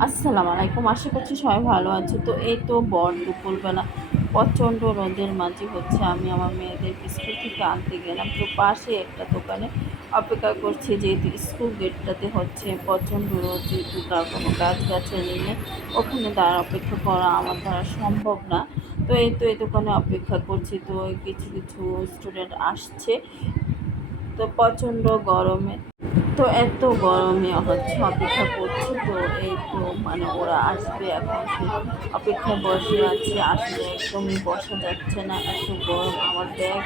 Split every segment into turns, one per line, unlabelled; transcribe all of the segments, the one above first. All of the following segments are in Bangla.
আসসালামু আলাইকুম। আশা করছি সবাই ভালো আছে। তো এই তো বর দুপুরবেলা প্রচণ্ড রোদের মাঝে হচ্ছে আমি আমার মেয়েদের স্কুল থেকে আনতে গেলাম। তো পাশে একটা দোকানে অপেক্ষা করছি যেহেতু স্কুল গেটটাতে হচ্ছে প্রচণ্ড রোদ, যেহেতু তার কোনো গাছ গাছালি নেই, ওখানে দাঁড়া অপেক্ষা করা আমার দ্বারা সম্ভব না। তো এই তো এই দোকানে অপেক্ষা করছি। তো কিছু কিছু স্টুডেন্ট আসছে। তো প্রচণ্ড গরমে তো এত গরমে হচ্ছে অপেক্ষা করছি তো এই তো মানে ওরা আসবে এখন সে অপেক্ষায় বসে আছে, আসলে একদমই বসা যাচ্ছে না, এত গরম, আমার ব্যাগ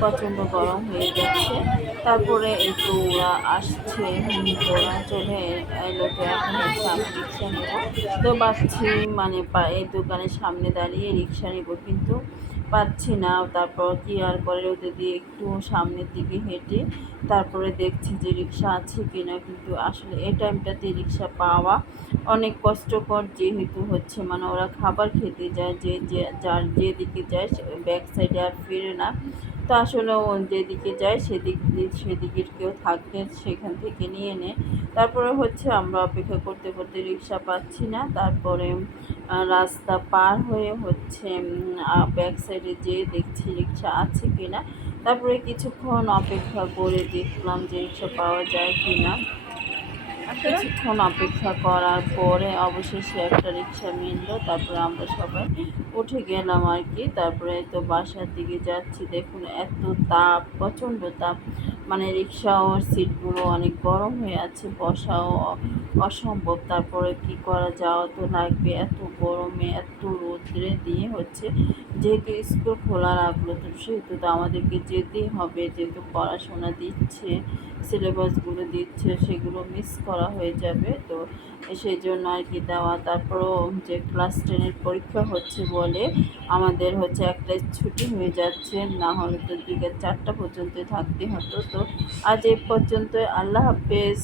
প্রচণ্ড গরম হয়ে যাচ্ছে। তারপরে এই তো ওরা আসছে ওরা চলে এলো, তো এখন হচ্ছে আমি রিক্সা নেব। তো পাচ্ছি মানে এই দোকানের সামনে দাঁড়িয়ে রিক্সা নেব, কিন্তু পাচ্ছি না। তারপর কি আর করে, ওদের দিয়ে একটু সামনের দিকে হেঁটে তারপরে দেখছি যে রিক্সা আছে কিনা, কিন্তু আসলে এই টাইমটাতে রিক্সা পাওয়া অনেক কষ্টকর। যেহেতু হচ্ছে মানে ওরা খাবার খেতে যায়, যে যার যেদিকে যায় ব্যাক সাইডে আর ফিরে না। তো আসলে যেদিকে যায় সেদিক সেদিকের কেউ থাকলে সেখান থেকে নিয়ে এনে তারপরে হচ্ছে আমরা অপেক্ষা করতে করতে রিক্সা পাচ্ছি না। তারপরে রাস্তা পার হয়ে হচ্ছে ব্যাক সাইডে যেয়ে দেখছি রিক্সা আছে কি না তারপরে কিছুক্ষণ অপেক্ষা করে দেখলাম যে রিক্সা পাওয়া যায় কিনা। কিছুক্ষণ অপেক্ষা করার পরে অবশেষে একটা রিক্সা মিলল, তারপরে আমরা সবাই উঠে গেলাম আর কি। তারপরে তো বাসার দিকে যাচ্ছি। দেখুন, এত তাপ, প্রচণ্ড তাপ। মানে রিক্সাও, সিটগুলো অনেক গরম হয়ে আছে, বসাও অসম্ভব। তারপরে কি করা যাওয়া তো লাগবে? এত গরমে, এত রোদ্রে দিয়ে হচ্ছে যেহেতু স্কুল খোলা রাখল তো সেহেতু তো আমাদেরকে যেতেই হবে, যেহেতু পড়াশোনা দিচ্ছে, সিলেবাসগুলো দিচ্ছে, সেগুলো মিস করা হয়ে যাবে। তো সেই জন্য আর কি দেওয়া, তারপরও যে ক্লাস টেনের পরীক্ষা হচ্ছে বলে আমাদের হচ্ছে একটা ছুটি হয়ে যাচ্ছে, না হলে তো বিকেল চারটা পর্যন্ত থাকতে হতো। তো আজ এই পর্যন্ত আল্লাহ হাফেজ।